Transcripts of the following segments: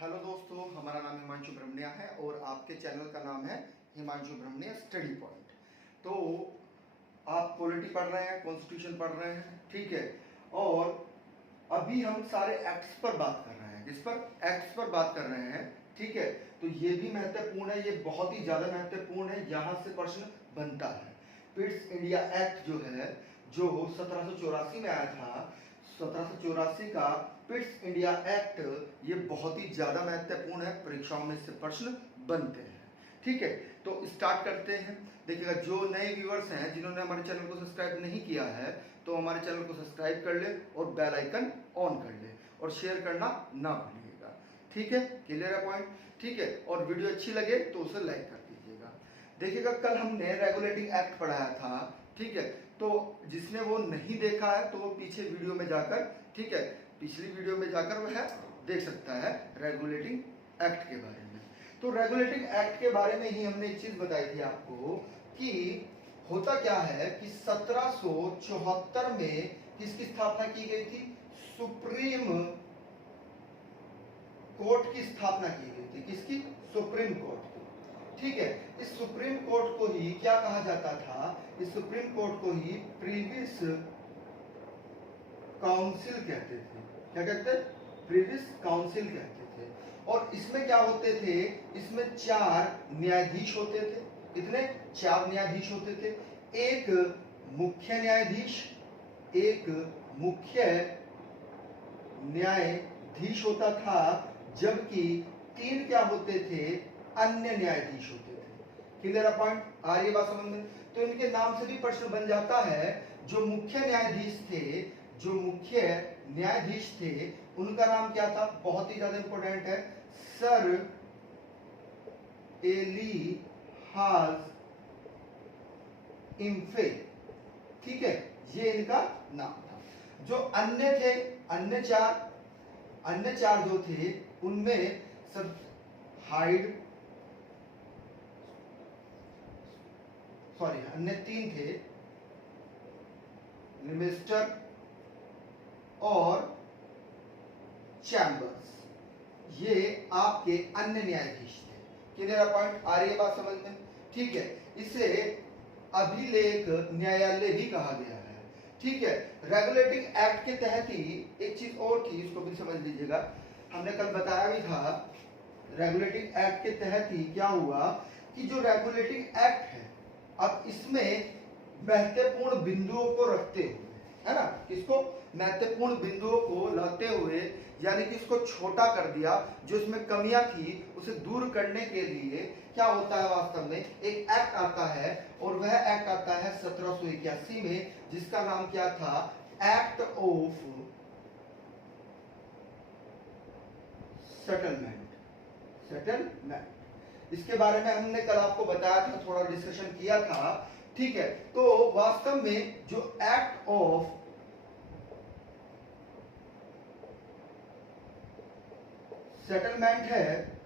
Hello दोस्तों, हमारा नाम हिमांशु ब्रह्मण्या है और आपके चैनल का नाम है हिमांशु ब्रह्मण्या स्टडी पॉइंट। तो आप पॉलिटी पढ़ रहे हैं, कॉन्स्टिट्यूशन पढ़ रहे हैं, ठीक है। और अभी हम सारे एक्ट्स पर बात कर रहे हैं, जिस पर एक्ट्स पर बात कर रहे हैं, ठीक है। तो ये भी महत्वपूर्ण है, ये बहुत ही ज्यादा महत्वपूर्ण है, यहाँ से प्रश्न बनता है। पिट्स इंडिया एक्ट जो है, जो 1784 में आया था, 1784 का पिट्स इंडिया एक्ट, ये बहुत ही ज्यादा महत्वपूर्ण है, परीक्षाओं में इससे प्रश्न बनते हैं, ठीक है। तो स्टार्ट करते हैं। देखिएगा, जो नए व्यूअर्स हैं जिन्होंने हमारे चैनल को सब्सक्राइब नहीं किया है, तो हमारे चैनल को सब्सक्राइब कर ले और बेल आइकन ऑन कर ले और शेयर करना ना भूलिएगा, ठीक है। क्लियर है पॉइंट, ठीक है। और वीडियो अच्छी लगे तो उसे लाइक कर दीजिएगा। देखिएगा, कल हमने रेगुलेटिंग एक्ट पढ़ाया था, ठीक है। तो जिसने वो नहीं देखा है तो वो पीछे वीडियो में जाकर, ठीक है, पिछली वीडियो में जाकर वह देख सकता है रेगुलेटिंग एक्ट के बारे में। तो रेगुलेटिंग एक्ट के बारे में ही हमने एक चीज बताई थी आपको कि होता क्या है कि 1774 में किसकी स्थापना की गई थी? सुप्रीम कोर्ट की स्थापना की गई थी। किसकी? सुप्रीम कोर्ट की, ठीक है। इस सुप्रीम कोर्ट को ही क्या कहा जाता था? इस सुप्रीम कोर्ट को ही प्रीवियस काउंसिल कहते थे। क्या कहते थे? प्रीवियस काउंसिल कहते थे। और इसमें क्या होते थे? इसमें 4 न्यायाधीश होते थे। कितने? 4 न्यायाधीश होते थे। एक मुख्य न्यायाधीश, एक मुख्य न्यायाधीश होता था, जबकि 3 क्या होते थे? अन्य न्यायाधीश होते थे। Clear point? आ रही है बात समझ में? तो इनके नाम से भी प्रश्न बन जाता है। जो मुख्य न्यायाधीश थे, जो मुख्य न्यायाधीश थे, उनका नाम क्या था? बहुत ही ज्यादा इंपॉर्टेंट है, सर एलिहाज इम्फे, ठीक है, ये इनका नाम था। जो अन्य थे, अन्य चार जो थे, उनमें सब अन्य 3 थे, लिमिस्टर और चैम्बर्स, ये आपके अन्य न्यायाधीश थे। Clear point? आ रही है बात समझ में? ठीक है। इसे अभिलेख न्यायालय भी कहा गया है, ठीक है। रेगुलेटिंग एक्ट के तहत ही एक चीज और थी, इसको भी समझ लीजिएगा। हमने कल बताया भी था, रेगुलेटिंग एक्ट के तहत ही क्या हुआ कि जो रेगुलेटिंग एक्ट है, अब इसमें महत्वपूर्ण बिंदुओं को रखते हुए, है ना, किसको? महत्वपूर्ण बिंदुओं को लाते हुए, यानी कि इसको छोटा कर दिया। जो इसमें कमियां थी उसे दूर करने के लिए क्या होता है? वास्तव में एक एक्ट आता है, और वह एक्ट आता है 1781 में, जिसका नाम क्या था? Act of settlement. इसके बारे में हमने कल आपको बताया था, थोड़ा डिस्कशन किया था, ठीक है। तो वास्तव में जो एक्ट ऑफ सेटलमेंट है,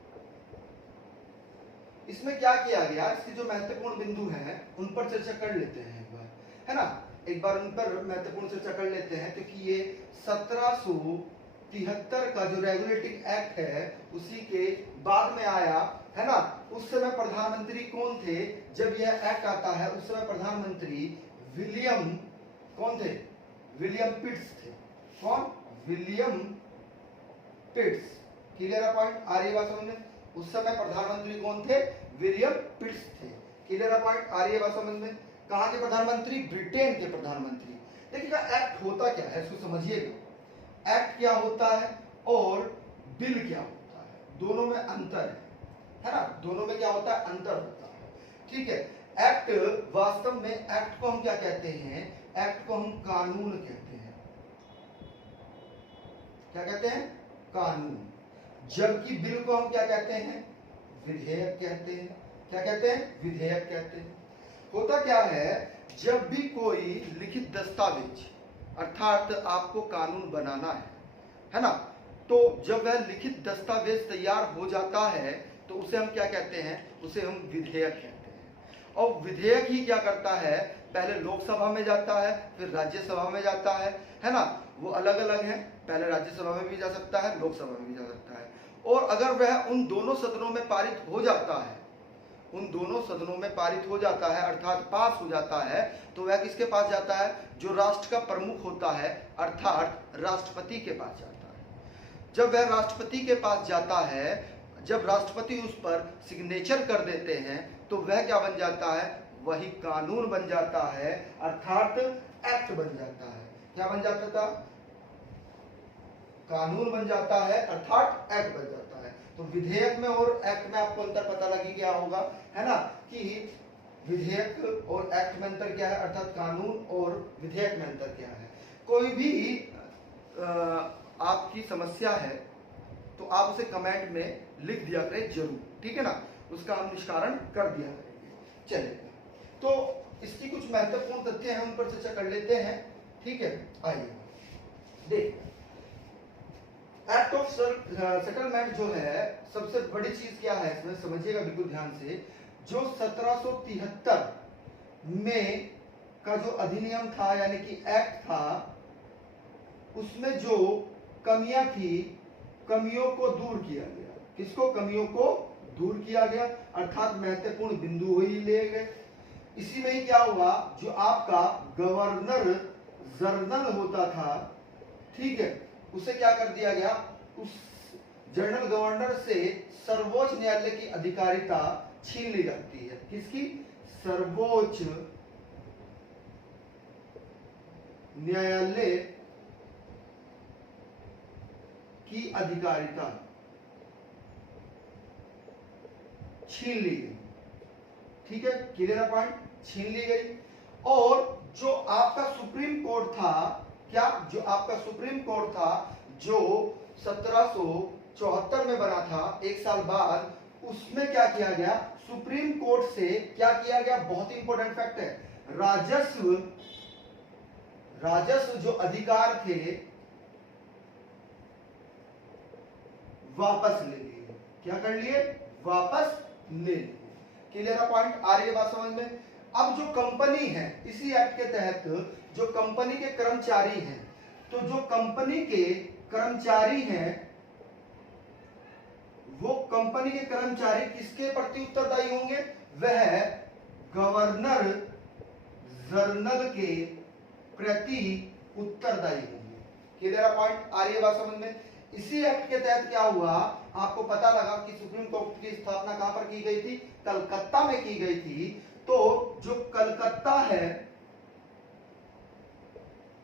इसमें क्या किया गया? इसके जो महत्वपूर्ण बिंदु हैं उन पर चर्चा कर लेते हैं एक बार, है ना। एक बार उन पर महत्वपूर्ण चर्चा कर लेते हैं, क्योंकि ये 1773 का जो रेगुलेटिंग एक्ट है उसी के बाद में आया, है ना। उस समय प्रधानमंत्री कौन थे जब यह एक्ट आता है? उस समय प्रधानमंत्री विलियम कौन थे? विलियम पिट्स थे। कौन? William Pitts. Clear point? आ रही बात समझ में? उस समय प्रधानमंत्री कौन थे? विलियम पिट्स थे। Clear point? आ रही है बात समझ में? कहां के प्रधानमंत्री? ब्रिटेन के प्रधानमंत्री। देखिएगा, एक्ट होता क्या है, इसको समझिएगा। एक्ट क्या होता है और बिल क्या होता है, दोनों में अंतर है ना। दोनों में क्या होता है? अंतर होता है, ठीक है। एक्ट, वास्तव में एक्ट को हम क्या कहते हैं? एक्ट को हम कानून कहते हैं। क्या कहते हैं? कानून। जबकि बिल को हम क्या कहते हैं? विधेयक कहते हैं। क्या कहते हैं? विधेयक कहते हैं। होता क्या है, जब भी कोई लिखित दस्तावेज, अर्थात आपको कानून बनाना है ना, तो जब वह लिखित दस्तावेज तैयार हो जाता है तो उसे हम क्या कहते हैं? उसे हम विधेयक कहते हैं। और विधेयक ही क्या करता है? पहले लोकसभा में जाता है, फिर राज्यसभा में जाता है ना। वो अलग अलग है, पहले राज्यसभा में भी जा सकता है, लोकसभा में भी जा सकता है। और अगर वह उन दोनों सदनों में पारित हो जाता है, उन दोनों सदनों में पारित हो जाता है अर्थात पास हो जाता है, तो वह किसके पास जाता है? जो राष्ट्र का प्रमुख होता है अर्थात राष्ट्रपति के पास जाता है। जब वह राष्ट्रपति के पास जाता है, जब राष्ट्रपति उस पर सिग्नेचर कर देते हैं, तो वह क्या बन जाता है? वही कानून बन जाता है अर्थात एक्ट बन जाता है। क्या बन जाता था? कानून बन जाता है अर्थात एक्ट बन जाता है। तो विधेयक में और एक्ट में आपको अंतर पता लगी गया होगा, है ना, कि विधेयक और एक्ट में अंतर क्या है, अर्थात कानून और विधेयक में अंतर क्या है। कोई भी आपकी समस्या है तो आप उसे कमेंट में लिख दिया करें जरूर, ठीक है ना, उसका हम निष्कारण कर दिया करेंगे। चलिए, तो इसकी कुछ महत्वपूर्ण तथ्य हैं, उन पर चर्चा कर लेते हैं, ठीक है। आइए देखिए, एक्ट ऑफ सेटलमेंट जो है, सबसे बड़ी चीज क्या है इसमें, समझिएगा बिल्कुल ध्यान से। जो 1773 में का जो अधिनियम था यानी कि एक्ट था, उसमें जो कमियां थी, कमियों को दूर किया गया। किसको? कमियों को दूर किया गया अर्थात महत्वपूर्ण बिंदु ही ले गए। इसी में ही क्या हुआ, जो आपका गवर्नर जनरल होता था, ठीक है, उसे क्या कर दिया गया? उस जनरल गवर्नर से सर्वोच्च न्यायालय की अधिकारिता छीन ली जाती है। किसकी? सर्वोच्च न्यायालय की अधिकारिता छीन ली गई, ठीक है, क्लियर है पॉइंट? छीन ली गई। और जो आपका सुप्रीम कोर्ट था, क्या? जो आपका सुप्रीम कोर्ट था, जो 1774 में बना था, एक साल बाद, उसमें क्या किया गया? सुप्रीम कोर्ट से क्या किया गया? बहुत इंपॉर्टेंट फैक्ट है, राजस्व जो अधिकार थे वापस ले लिए। क्या कर लिए? वापस ले लिए। क्लियर है पॉइंट? आ रही है बात समझ में? अब जो कंपनी है, इसी एक्ट के तहत जो कंपनी के कर्मचारी हैं, तो जो कंपनी के कर्मचारी हैं, वो कंपनी के कर्मचारी किसके प्रति उत्तरदायी होंगे? वह गवर्नर जनरल के प्रति उत्तरदायी होंगे। Clear point? आ रही है बात समझ में? इसी एक्ट के तहत क्या हुआ, आपको पता लगा कि सुप्रीम कोर्ट की स्थापना कहां पर की गई थी? कलकत्ता में की गई थी। तो जो कलकत्ता है,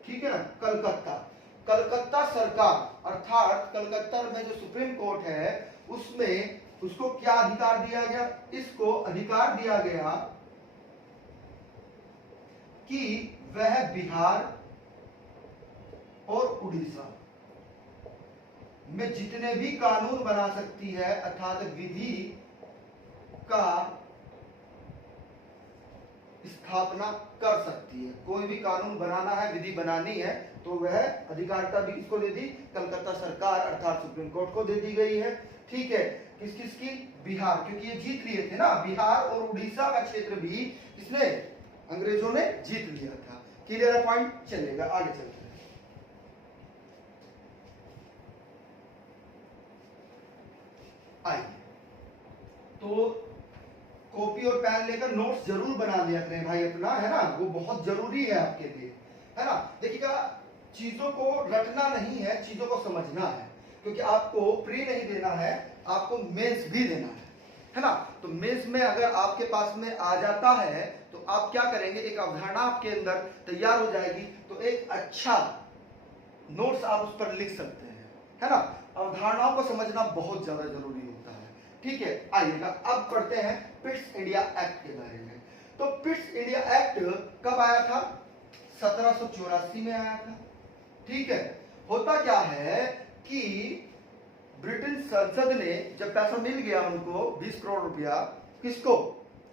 ठीक है ना, कलकत्ता सरकार अर्थात कलकत्ता में जो सुप्रीम कोर्ट है, उसमें उसको क्या अधिकार दिया गया? इसको अधिकार दिया गया कि वह बिहार और उड़ीसा में जितने भी कानून बना सकती है अर्थात विधि का स्थापना कर सकती है। कोई भी कानून बनाना है, विधि बनानी है, तो वह अधिकारिता भी किसको दे दी? कलकत्ता सरकार अर्थात सुप्रीम कोर्ट को दे दी गई है, ठीक है। किस किस की? बिहार, क्योंकि ये जीत लिए थे ना, बिहार और उड़ीसा का क्षेत्र भी किसने? अंग्रेजों ने जीत लिया था। Clear point? चलेगा, आगे चलते हैं। आइए, तो कॉपी और पेन लेकर नोट्स जरूर बना लिया करें भाई अपना, है ना, वो बहुत जरूरी है आपके लिए, है ना। देखिएगा, चीजों को रटना नहीं है, चीजों को समझना है, क्योंकि आपको प्री नहीं देना है, आपको मेंस भी देना है ना। तो मेंस में अगर आपके पास में आ जाता है तो आप क्या करेंगे? एक अवधारणा आपके अंदर तैयार हो जाएगी, तो एक अच्छा नोट्स आप उस पर लिख सकते हैं, है ना। अवधारणाओं को समझना बहुत ज्यादा जरूरी होता है, ठीक है। आइएगा, अब पढ़ते हैं पिट्स इंडिया एक्ट के बारे में। तो पिट्स इंडिया एक्ट कब आया था? 1784 में आया था, ठीक है। होता क्या है कि ब्रिटेन संसद ने जब पैसा मिल गया उनको 20 करोड़ रुपया, किसको?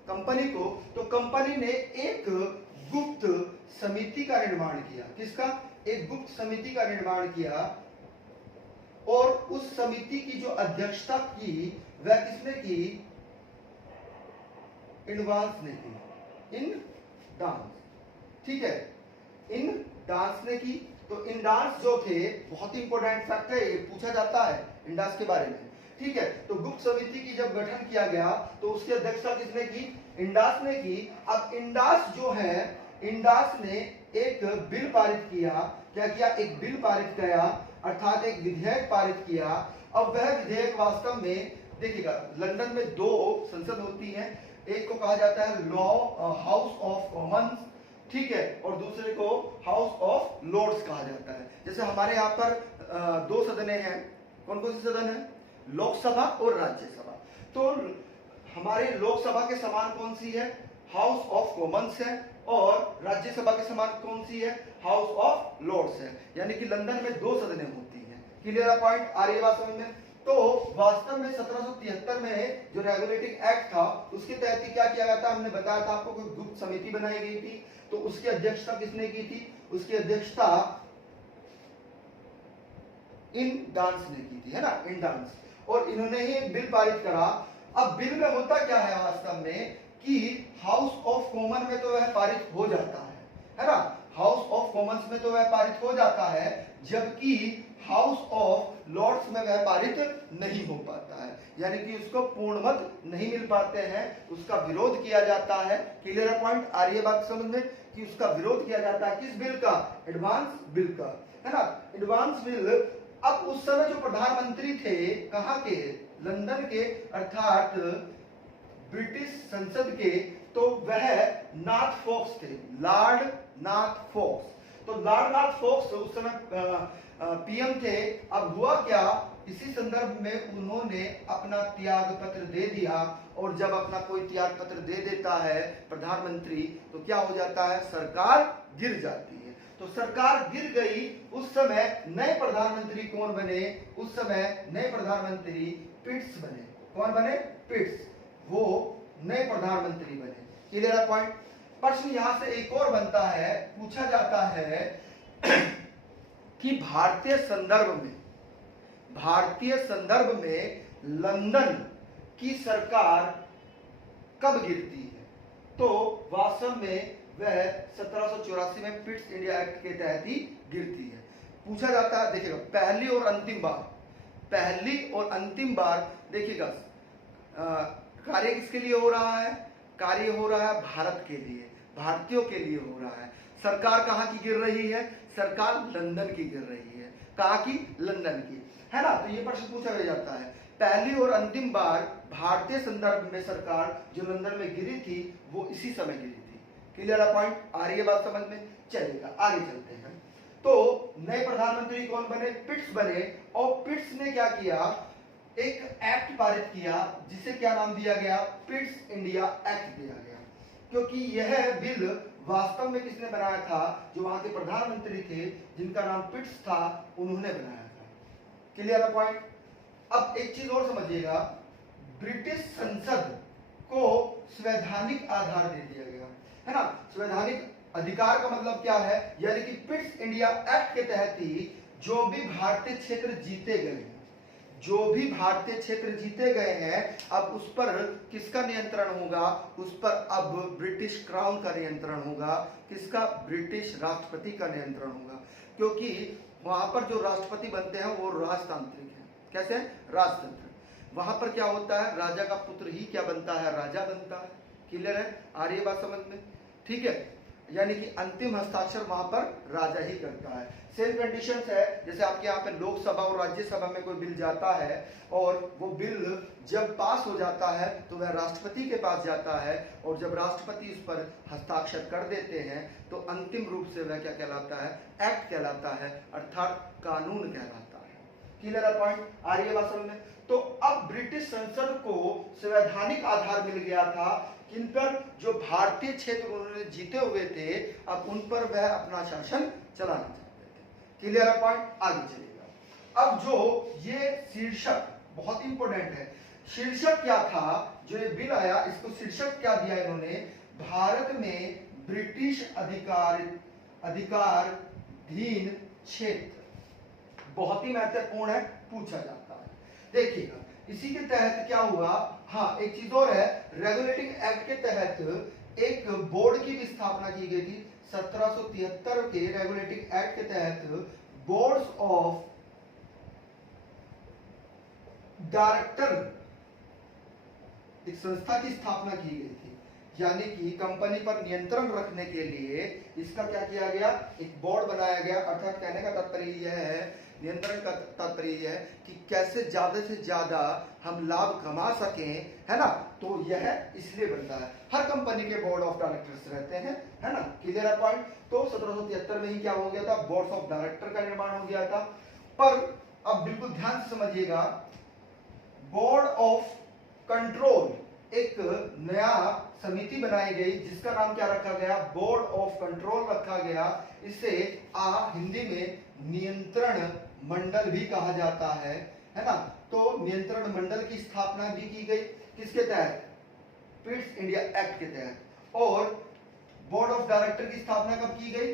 कंपनी को, तो कंपनी ने एक गुप्त समिति का निर्माण किया। किसका? एक गुप्त समिति का निर्माण किया, और उस समिति की जो अध्यक्षता की वह किसने की? इनडांस ने की। इनडांस, ठीक है, इनडांस ने की। तो इनडांस जो थे, बहुत इंपॉर्टेंट फैक्ट है, ये पूछा जाता है इंडांस के बारे में। ठीक है। तो गुप्त समिति की जब गठन किया गया तो उसकी अध्यक्षता किसने की? इंडास ने की। अब इंडास जो है, इंडास ने एक बिल पारित किया। क्या किया? एक बिल पारित किया, अर्थात एक विधेयक पारित किया। अब वह विधेयक वास्तव में, देखिएगा, लंदन में दो संसद होती है, एक को कहा जाता है लॉ हाउस ऑफ कॉमन्स, ठीक है, और दूसरे को हाउस ऑफ लॉर्ड्स कहा जाता है। जैसे हमारे यहाँ पर दो सदनें हैं, कौन कौन सी सदन है? लोकसभा और राज्यसभा। तो हमारे लोकसभा के समान कौन सी है? हाउस ऑफ कॉमन्स है, और राज्यसभा के समान कौन सी है? हाउस ऑफ लॉर्ड्स है। यानी कि लंदन में दो सदनें होती हैं। क्लियर है पॉइंट? आ रही है बात समझ में? तो वास्तव में 1773 में जो रेगुलेटिंग एक्ट था उसके तहत क्या किया गया था? हमने बताया था आपको, कोई गुप्त समिति बनाई गई थी। तो उसकी अध्यक्षता किसने की थी? उसकी अध्यक्षता इंडास ने की थी, है ना, इंडास। और इन्होंने ही एक बिल पारित करा। अब बिल में होता क्या है वास्तव में कि हाउस ऑफ कॉमन में तो वह पारित हो जाता है ना, हाउस ऑफ कॉमन्स में तो वह पारित हो जाता है, जबकि हाउस ऑफ लॉर्ड्स में वह पारित नहीं हो पाता है। यानी कि उसको पूर्ण मत नहीं मिल पाते हैं, उसका विरोध किया जाता है। क्लियर है पॉइंट? आ रही है बात समझ में कि उसका विरोध किया जाता है किस बिल का? एडवांस बिल का, है ना, एडवांस बिल। अब उस समय जो प्रधानमंत्री थे, कहाँ के? लंदन के, अर्थात ब्रिटिश संसद के, तो वह नाथ फोक्स थे, लॉर्ड नाथ फोक्स। तो लॉर्ड नाथ फोक्स उस समय पीएम थे। अब हुआ क्या? इसी संदर्भ में उन्होंने अपना त्याग पत्र दे दिया, और जब अपना कोई त्याग पत्र दे देता है प्रधानमंत्री, तो क्या हो जाता है? सरकार गिर जाती है। तो सरकार गिर गई। उस समय नए प्रधानमंत्री कौन बने? उस समय नए प्रधानमंत्री पिट्स बने। कौन बने? पिट्स, वो नए प्रधानमंत्री बने। क्लियर है पॉइंट? प्रश्न यहां से एक और बनता है, पूछा जाता है कि भारतीय संदर्भ में लंदन की सरकार कब गिरती है? तो वास्तव में वह 1784 में पिट्स इंडिया एक्ट के तहत ही गिरती है। पूछा जाता है, देखिएगा, पहली और अंतिम बार देखिएगा, कार्य किसके लिए हो रहा है? कार्य हो रहा है भारत के लिए, भारतीयों के लिए हो रहा है। सरकार कहाँ की गिर रही है? सरकार लंदन की गिर रही है। कहाँ की? लंदन की, है ना। तो ये प्रश्न पूछा जाता है, पहली और अंतिम बार भारतीय संदर्भ में सरकार जो लंदन में गिरी थी, वो इसी समय गिरी थी। क्लियर है पॉइंट? आ रही है बात समझ में? चलेगा, आगे चलते हैं। तो नए प्रधानमंत्री कौन बने? पिट्स बने। और पिट्स ने क्या किया? एक एक्ट पारित किया, जिसे क्या नाम दिया गया? पिट्स इंडिया एक्ट दिया गया। क्योंकि यह बिल वास्तव में किसने बनाया था? जो वहां के प्रधानमंत्री थे, जिनका नाम पिट्स था, उन्होंने बनाया था। क्लियर है पॉइंट? अब एक चीज और समझिएगा, ब्रिटिश संसद को संवैधानिक आधार दे दिया गया, है ना। संवैधानिक अधिकार का मतलब क्या है? यानी कि पिट्स इंडिया एक्ट के तहत ही जो भी भारतीय क्षेत्र जीते गए हैं, अब उस पर किसका नियंत्रण होगा? उस पर अब ब्रिटिश क्राउन का नियंत्रण होगा। किसका? ब्रिटिश राष्ट्रपति का नियंत्रण होगा। क्योंकि वहां पर जो राष्ट्रपति बनते हैं वो राजतांत्रिक है। कैसे? राजतंत्र। वहां पर क्या होता है? राजा का पुत्र ही क्या बनता है? राजा बनता है। क्लियर है? आ रही है बात समझ में? ठीक है, यानी कि अंतिम हस्ताक्षर वहां पर राजा ही करता है। सेम कंडीशंस है, जैसे आपके यहाँ पे लोकसभा और राज्यसभा में कोई बिल जाता है, और वो बिल जब पास हो जाता है तो वह राष्ट्रपति के पास जाता है, और जब राष्ट्रपति उस पर हस्ताक्षर कर देते हैं तो अंतिम रूप से वह क्या कहलाता है? एक्ट कहलाता है, अर्थात कानून कहलाता है। क्लियर है पॉइंट? आ रही है बात समझ में? तो अब ब्रिटिश संसद को संवैधानिक आधार मिल गया था, किन पर? जो भारतीय क्षेत्र उन्होंने जीते हुए थे, अब उन पर वह अपना शासन चलाना चाहते थे। क्लियर है पॉइंट? आगे चलेगा। अब जो ये शीर्षक बहुत इंपॉर्टेंट है, शीर्षक क्या था जो ये बिल आया, इसको शीर्षक क्या दिया इन्होंने? भारत में ब्रिटिश अधिकाराधीन क्षेत्र। बहुत ही महत्वपूर्ण है, पूछा जाता है। देखिएगा, इसी के तहत क्या हुआ? हाँ, एक चीज और है, रेगुलेटिंग एक्ट के तहत एक बोर्ड की भी स्थापना की गई थी। 1773 के रेगुलेटिंग एक्ट के तहत डायरेक्टर, एक संस्था की स्थापना की गई थी, यानी कि कंपनी पर नियंत्रण रखने के लिए इसका क्या किया गया, एक बोर्ड बनाया गया। अर्थात कहने का तात्पर्य यह है, नियंत्रण का तात्पर्य यह है कि कैसे ज्यादा से ज्यादा हम लाभ कमा सकें, है ना। तो यह इसलिए बनता है, हर कंपनी के बोर्ड ऑफ डायरेक्टर्स रहते हैं, है ना। क्लियर है पॉइंट। तो 1773 में ही क्या हो गया था, बोर्ड ऑफ डायरेक्टर का निर्माण हो गया था। पर अब बिल्कुल ध्यान से समझिएगा, बोर्ड ऑफ कंट्रोल, एक नया समिति बनाई गई जिसका नाम क्या रखा गया, बोर्ड ऑफ कंट्रोल रखा गया। इसे हिंदी में नियंत्रण मंडल भी कहा जाता है ना। तो नियंत्रण मंडल की स्थापना भी की गई, किसके तहत, पिट्स इंडिया एक्ट के तहत। और बोर्ड ऑफ डायरेक्टर की स्थापना कब की गई,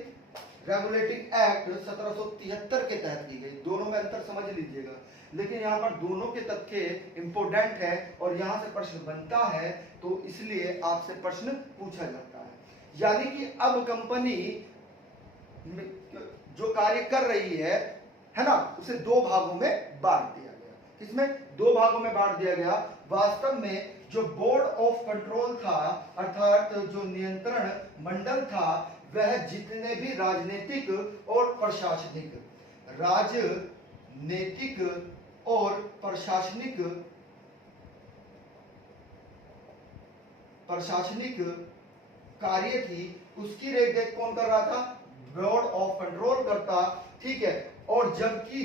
रेगुलेटिंग एक्ट 1773 के तहत की गई। दोनों में अंतर समझ लीजिएगा, लेकिन यहाँ पर दोनों के तथ्य इंपोर्टेंट है और यहाँ से प्रश्न बनता है, तो इसलिए आपसे प्रश्न पूछा जाता है। यानी कि अब कंपनी जो कार्य कर रही है ना, उसे दो भागों में बांट दिया गया। किसमें, दो भागों में बांट दिया गया। वास्तव में जो बोर्ड ऑफ कंट्रोल था, अर्थात जो नियंत्रण मंडल था, वह जितने भी राजनीतिक और प्रशासनिक कार्य थी, उसकी रेखदेख कौन कर रहा था, बोर्ड ऑफ कंट्रोल करता। ठीक है। और जबकि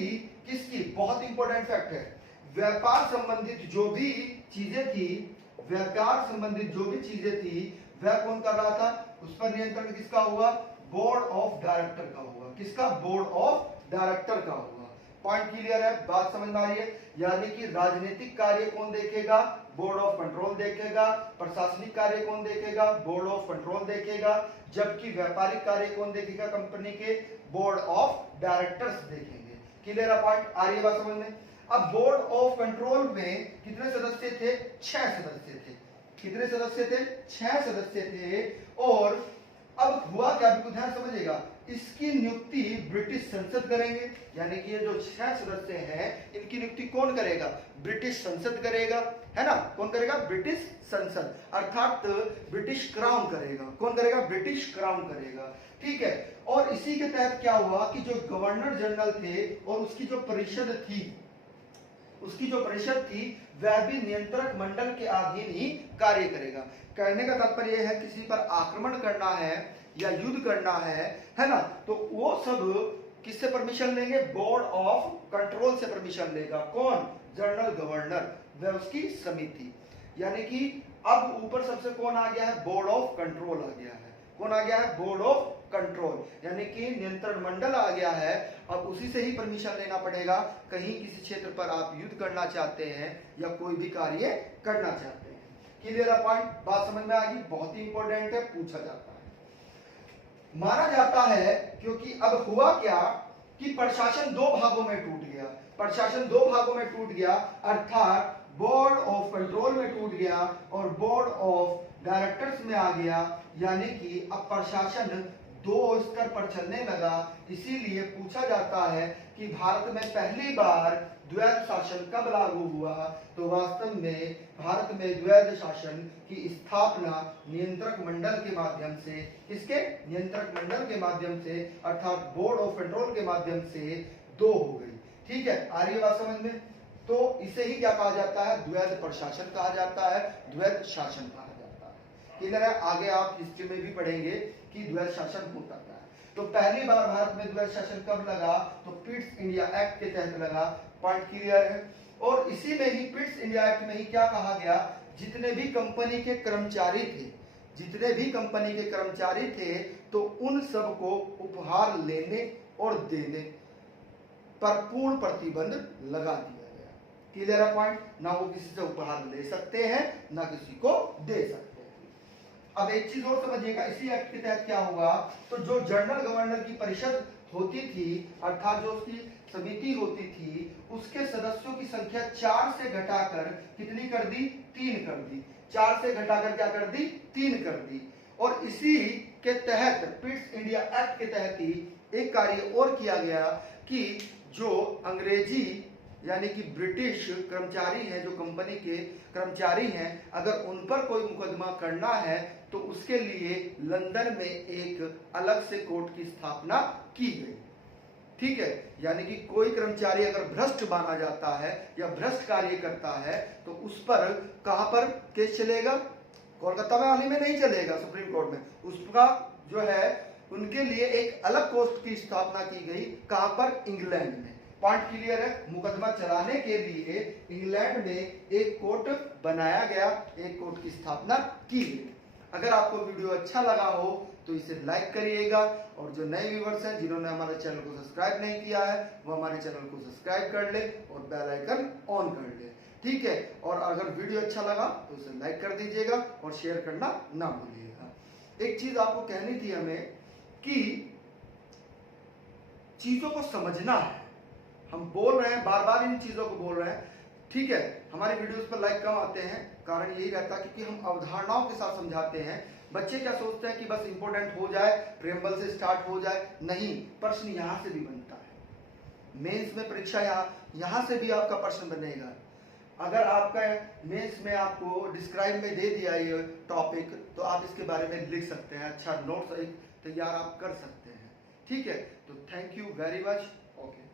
किसकी, बहुत इंपॉर्टेंट फैक्ट है, व्यापार संबंधित जो भी चीजें थी, वह कौन कर रहा था, उस पर नियंत्रण किसका हुआ, बोर्ड ऑफ डायरेक्टर का हुआ। किसका, बोर्ड ऑफ डायरेक्टर का हुआ। पॉइंट क्लियर है, बात समझ में आ रही है। यानी कि राजनीतिक कार्य कौन देखेगा, बोर्ड ऑफ कंट्रोल देखेगा। प्रशासनिक कार्य कौन देखेगा, बोर्ड ऑफ कंट्रोल देखेगा। जबकि व्यापारिक कार्य कौन देखेगा, कंपनी के बोर्ड ऑफ डायरेक्टर्स देखेंगे। क्लियर है पॉइंट, आ रही है बात समझ में। अब बोर्ड ऑफ कंट्रोल में कितने सदस्य थे, 6 सदस्य थे। कितने सदस्य थे, 6 सदस्य थे। और अब हुआ क्या, बिल्कुल ध्यान समझिएगा, इसकी नियुक्ति ब्रिटिश संसद करेंगे। यानी कि ये जो 6 सदस्य हैं, इनकी नियुक्ति कौन करेगा, ब्रिटिश संसद करेगा, है ना। कौन करेगा, ब्रिटिश संसद, अर्थात ब्रिटिश क्राउन करेगा। कौन करेगा, ब्रिटिश क्राउन करेगा। ठीक है। और इसी के तहत क्या हुआ कि जो गवर्नर जनरल थे और उसकी जो परिषद थी, वह भी नियंत्रक मंडल के अधीन ही कार्य करेगा। कहने का तात्पर्य यह है, किसी पर आक्रमण करना है या युद्ध करना है ना, तो वो सब किससे परमिशन लेंगे, बोर्ड ऑफ कंट्रोल से परमिशन लेगा। कौन, जनरल गवर्नर, वह उसकी समिति। यानी कि अब ऊपर सबसे कौन आ गया है, बोर्ड ऑफ कंट्रोल आ गया है। कौन आ गया है, बोर्ड ऑफ कंट्रोल, यानी कि नियंत्रण मंडल आ गया है। अब उसी से ही परमिशन लेना पड़ेगा, कहीं किसी क्षेत्र पर आप युद्ध करना चाहते हैं या कोई भी कार्य करना चाहते हैं। क्लियर है पॉइंट, बात समझ में आ गई, बहुत ही इंपॉर्टेंट है, पूछा जाता है। माना जाता है, क्योंकि अब हुआ क्या कि प्रशासन दो भागों में टूट गया, अर्थात बोर्ड ऑफ कंट्रोल में टूट गया और बोर्ड ऑफ डायरेक्टर्स में आ गया। यानी कि अब प्रशासन दो स्तर पर चलने लगा। इसीलिए पूछा जाता है कि भारत में पहली बार द्वैध शासन कब लागू हुआ, तो वास्तव में भारत में द्वैध शासन की स्थापना नियंत्रक मंडल के माध्यम से, किसके, नियंत्रक मंडल के माध्यम से, अर्थात बोर्ड ऑफ कंट्रोल के माध्यम से दो हो गई। ठीक है, आ रही है बात समझ में। तो इसे ही क्या कहा जाता है, द्वैध प्रशासन कहा जाता है, द्वैध शासन कहा जाता है। क्लियर है, आगे आप हिस्ट्री में भी पढ़ेंगे कि द्वैध शासन होता है। तो पहली बार भारत में द्वैध शासन कब लगा, तो पिट्स इंडिया एक्ट के तहत लगा। पॉइंट क्लियर है। और इसी में ही पिट्स इंडिया एक्ट में ही क्या कहा गया, जितने भी कंपनी के कर्मचारी थे, तो उन सबको उपहार लेने और देने पर पूर्ण प्रतिबंध लगा दिया गया। क्लियर है पॉइंट, ना वो किसी से उपहार ले सकते हैं, ना किसी को दे सकते हैं। अब एक चीज और समझिएगा, इसी एक्ट के तहत क्या होगा, तो जो जनरल गवर्नर की परिषद होती थी, अर्थात जो उसकी समिति होती थी, उसके सदस्यों की संख्या 4 से घटाकर कितनी कर दी, 3 कर दी। 4 से घटाकर क्या कर दी, 3 कर दी। और इसी के तहत पिट्स इंडिया एक्ट के तहत ही एक कार्य और किया गया कि जो अंग्रेजी यानी कि ब्रिटिश कर्मचारी हैं, जो कंपनी के कर्मचारी हैं, अगर उन पर कोई मुकदमा करना है तो उसके लिए लंदन में एक अलग से कोर्ट की स्थापना की गई। ठीक है, यानी कि कोई कर्मचारी अगर भ्रष्ट माना जाता है या भ्रष्ट कार्य करता है तो उस पर कहां पर केस चलेगा? कोलकाता में हाल ही में नहीं चलेगा, सुप्रीम कोर्ट में। उसका जो है उनके लिए एक अलग कोर्ट की स्थापना की गई। कहां पर? इंग्लैंड में। पॉइंट क्लियर है? मुकदमा चलाने के लिए इंग्लैंड में एक कोर्ट बनाया गया, एक कोर्ट की स्थापना की गई। अगर आपको वीडियो अच्छा लगा हो तो इसे लाइक करिएगा, और जो नए व्यूवर्स हैं जिन्होंने हमारे चैनल को सब्सक्राइब नहीं किया है वो हमारे चैनल को सब्सक्राइब कर ले और बेल आइकन ऑन कर ले। ठीक है, और अगर वीडियो अच्छा लगा तो उसे लाइक कर दीजिएगा और शेयर करना ना भूलिएगा। एक चीज आपको कहनी थी हमें कि चीजों को समझना है। हम बोल रहे हैं, बार बार इन चीजों को बोल रहे हैं। ठीक है, हमारी वीडियोस पर लाइक कम आते हैं, कारण यही रहता है क्योंकि हम अवधारणाओं के साथ समझाते हैं। बच्चे क्या सोचते हैं कि बस इंपॉर्टेंट हो जाए, प्रेम्बल से स्टार्ट हो जाए। नहीं, प्रश्न यहां से भी बनता है। मेंस में परीक्षा यहां से भी आपका प्रश्न बनेगा। अगर आपका मेंस में आपको डिस्क्राइब में दे दिया ये टॉपिक तो आप इसके बारे में लिख सकते हैं, अच्छा नोट्स तैयार आप कर सकते हैं। ठीक है, तो thank you very much. Okay.